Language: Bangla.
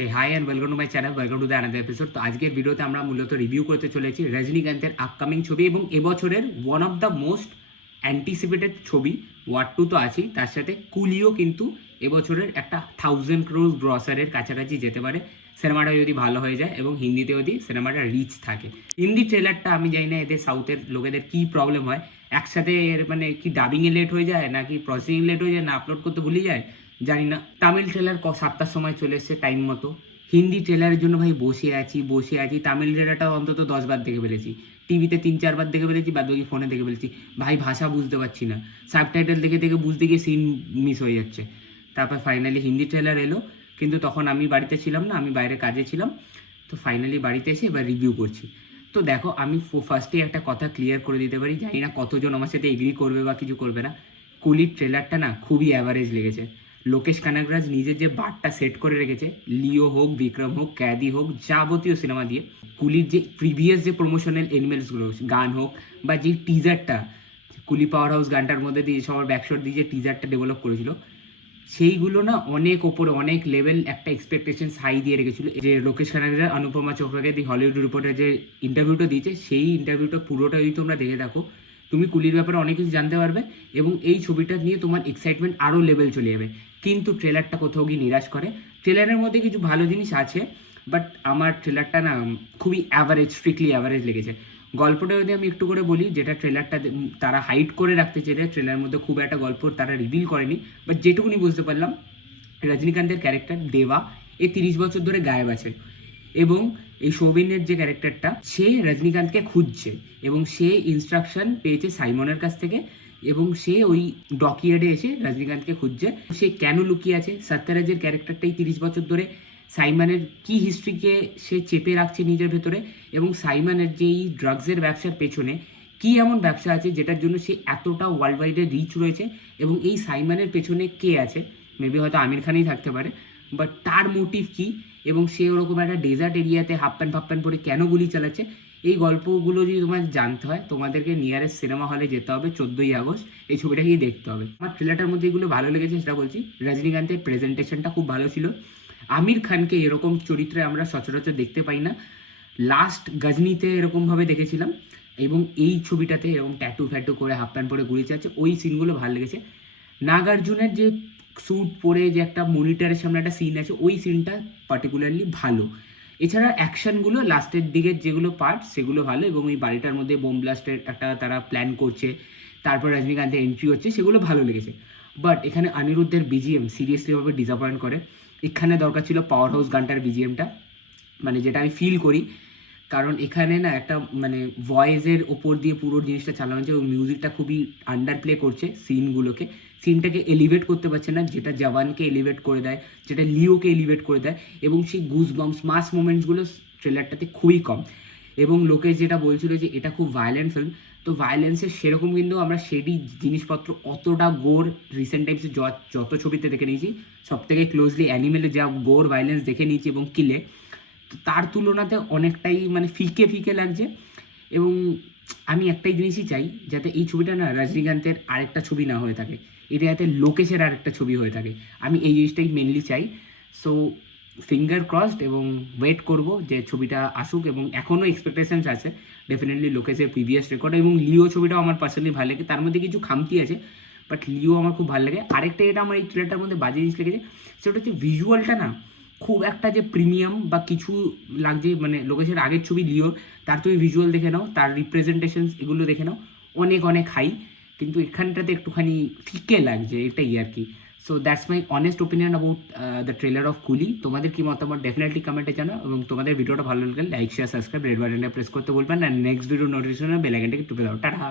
Hey hi and welcome to my channel, welcome to the another episode. তো আজকের ভিডিওতে আমরা মূলত রিভিউ করতে চলেছি রজনীকান্তের আপকামিং ছবি এবং এবছরের one of the most anticipated ছবি ওয়ার 2 তো আছেই, তার সাথে কুলিও কিন্তু এবছরের একটা 1000 crore গ্রসারের কাছাকাছি যেতে পারে সিনেমাটা যদি ভালো হয়ে যায় এবং হিন্দিতে যদি সিনেমাটা রিচ থাকে। হিন্দি ট্রেলারটা আমি জানি না এদের সাউথের লোকেদের কী প্রবলেম হয়, একসাথে এর মানে কি ডাবিংয়ে লেট হয়ে যায় নাকি প্রসেসিং লেট হয়ে যায় না আপলোড করতে ভুলে যায় জানি না। তামিল ট্রেলার 7টার সময় চলে এসছে টাইম মতো, হিন্দি ট্রেলারের জন্য ভাই বসে আছি। তামিল ট্রেলারটা অন্তত 10বার দেখে ফেলেছি, টিভিতে 3-4বার দেখে ফেলেছি, বাদ বাকি ফোনে দেখে ফেলেছি। ভাই ভাষা বুঝতে পারছি না, সাবটাইটেল দেখে দেখে বুঝতে গিয়ে সিন মিস হয়ে যাচ্ছে। তারপর ফাইনালি হিন্দি ট্রেলার এলো, কিন্তু তখন আমি বাড়িতে ছিলাম না, আমি বাইরে কাজে ছিলাম। তো ফাইনালি বাড়িতে এসে এবার রিভিউ করছি। তো দেখো, আমি ফার্স্টে একটা কথা ক্লিয়ার করে দিতে পারি, জানি না কতজন আমার সাথে এগ্রি করবে বা কিছু করবে না। কুলির ট্রেলারটা না খুবই অ্যাভারেজ লেগেছে। লোকেশ কানাগরাজ নিজের যে বারটা সেট করে রেখেছে, লিও হোক, বিক্রম হোক, ক্যাদি হোক, যাবতীয় সিনেমা দিয়ে কুলির যে প্রিভিয়াস যে প্রমোশনাল এলিমেন্টসগুলো, গান হোক বা যে টিজারটা, কুলি পাওয়ার হাউস গানটার মধ্যে দিয়ে সবার ব্যাকশট দিয়ে যে টিজারটা ডেভেলপ করেছিল, সেইগুলো না অনেক ওপরে, অনেক লেভেল একটা এক্সপেকটেশনস হাই দিয়ে রেখেছিল। যে লোকেশ কানাগরাজ অনুপমা চোপড়াকে দি হলিউড রিপোর্টের যে ইন্টারভিউটা দিয়েছে, সেই ইন্টারভিউটা পুরোটা যদি তোমরা দেখে থাকো, তুমি কুলির ব্যাপারে অনেক কিছু জানতে পারবে এবং এই ছবিটা নিয়ে তোমার এক্সাইটমেন্ট আরও লেভেল চলে যাবে। কিন্তু ট্রেলারটা কোথাও গিয়ে নিরাশ করে। ট্রেলারের মধ্যে কিছু ভালো জিনিস আছে, বাট আমার ট্রেলারটা না খুবই অ্যাভারেজ, স্ট্রিক্টলি অ্যাভারেজ লেগেছে। গল্পটা যদি আমি একটু করে বলি, যেটা ট্রেলারটা তারা হাইড করে রাখতে চেয়েছে, ট্রেলারের মধ্যে খুব একটা গল্প তারা রিভিল করেনি, বাট যেটুকুনি বুঝতে পারলাম, রজনীকান্তের ক্যারেক্টার দেবা এ 30 বছর ধরে গায়েব আছে এবং এই সৌবিনের যে ক্যারেক্টারটা, সে রজনীকান্তকে খুঁজছে এবং সে ইনস্ট্রাকশন পেয়েছে সাইমনের কাছ থেকে এবং সে ওই ডকইয়ার্ডে এসে রজনীকান্তকে খুঁজছে। সে কেন লুকিয়ে আছে, সত্যরাজের ক্যারেক্টারটাই 30 বছর ধরে সাইমনের কি হিস্ট্রিকে সে চেপে রাখছে নিজের ভেতরে এবং সাইমনের যে এই ড্রাগসের ব্যবসার পেছনে কি এমন ব্যবসা আছে যেটার জন্য সে এতটা ওয়ার্ল্ড ওয়াইডে রিচ রয়েছে এবং এই সাইমনের পেছনে কে আছে, মেবি হয়তো আমির খানই থাকতে পারে, বাট তার মোটিভ কী এবং সে ওরকম একটা ডেজার্ট এরিয়াতে হাফ প্যান্ট পরে কেন গুলি চালাচ্ছে, এই গল্পগুলো যদি তোমার জানতে হয়, তোমাদেরকে নিয়ারেস্ট সিনেমা হলে যেতে হবে 14ই আগস্ট, এই ছবিটাকেই দেখতে হবে। আমার ট্রেলারটার মধ্যে এগুলো ভালো লেগেছে, সেটা বলছি। রজনীকান্তের প্রেজেন্টেশনটা খুব ভালো ছিল। আমির খানকে এরকম চরিত্রে আমরা সচরাচর দেখতে পাই না। লাস্ট গজনীতে এরকমভাবে দেখেছিলাম এবং এই ছবিটাতে এরকম ট্যাটু ফ্যাটু করে হাফ প্যান্ট পরে গুলি চালাচ্ছে, ওই সিনগুলো ভালো লেগেছে। নাগার্জুনের যে স্যুট পরে যে একটা মনিটরের সামনে একটা সিন আছে, ওই সিনটা পার্টিকুলারলি ভালো। এছাড়া অ্যাকশনগুলো লাস্টের দিকের যেগুলো পার্ট, সেগুলো ভালো এবং এই বাড়িটার মধ্যে বোম ব্লাস্টের একটা তারা প্ল্যান করছে, তারপর রজনীকান্তের এন্ট্রি হচ্ছে, সেগুলো ভালো লেগেছে। বাট এখানে অনিরুদ্ধের বিজিএম সিরিয়াসলিভাবে ডিসঅ্যাপয়েন্ট করে। এখানে দরকার ছিল পাওয়ার হাউস গানটার বিজিএমটা, মানে যেটা আমি ফিল করি, কারণ এখানে না একটা মানে ভয়েসের ওপর দিয়ে পুরো জিনিসটা চালানো হচ্ছে এবং মিউজিকটা খুবই আন্ডার প্লে করছে সিনগুলোকে, সিনটাকে এলিভেট করতে পারছে না, যেটা জওয়ানকে এলিভেট করে দেয়, যেটা লিওকে এলিভেট করে দেয় এবং সেই গুজবাম্পস মাস মোমেন্টসগুলো ট্রেলারটাতে খুবই কম। এবং লোকে যেটা বলছিল যে এটা খুব ভায়োলেন্ট ফিল্ম, তো ভায়োলেন্সের সেরকম কিন্তু আমরা সেটি জিনিসপত্র অতটা গোর রিসেন্ট টাইমসে যত ছবিতে দেখে নিয়েছি, সব থেকে ক্লোজলি অ্যানিমেলে যা গোর ভায়োলেন্স দেখে নিয়েছি এবং কিলে, তো তার তুলনাতে অনেকটাই মানে ফিকে ফিকে লাগছে। এবং আমি একটাই জিনিসই চাই, যাতে এই ছবিটা না রজনীকান্তের আরেকটা ছবি না হয়ে থাকে, এটা যাতে লোকেশের আরেকটা ছবি হয়ে থাকে, আমি এই জিনিসটাই মেনলি চাই। সো ফিঙ্গার ক্রসড এবং ওয়েট করব যে ছবিটা আসুক এবং এখনও এক্সপেকটেশনস আছে ডেফিনেটলি লোকেশের প্রিভিয়াস রেকর্ড এবং লিও ছবিটাও আমার পার্সোনালি ভালো লাগে। তার মধ্যে কিছু খামতি আছে, বাট লিও আমার খুব ভালো লাগে। আরেকটা এটা আমার এই ট্রেলারটার মধ্যে বাজে জিনিস লেগেছে, সেটা হচ্ছে ভিজুয়ালটা না খুব একটা যে প্রিমিয়াম বা কিছু লাগছে, মানে লোকেশের আগের ছবি লিও, তার তুমি ভিজুয়াল দেখে নাও, তার রিপ্রেজেন্টেশনস এগুলো দেখে নাও, অনেক অনেক হাই, কিন্তু এখানটাতে একটুখানি ফিকে লাগছে, এটাই আর কি। So that's my honest opinion about the trailer of কুলি। তোমাদের কি মতামত ডেফিনেটলি কমেন্টে জানাও এবং তোমাদের ভিডিওটা ভালো লাগলে লাইক শেয়ার সাবস্ক্রাইব রেড বাটনটা প্রেস করতে বলবেন, আর নেক্সট ভিডিও নোটিফিকেশনের বেল আইকনটাকে টিপে দাও। টাটা।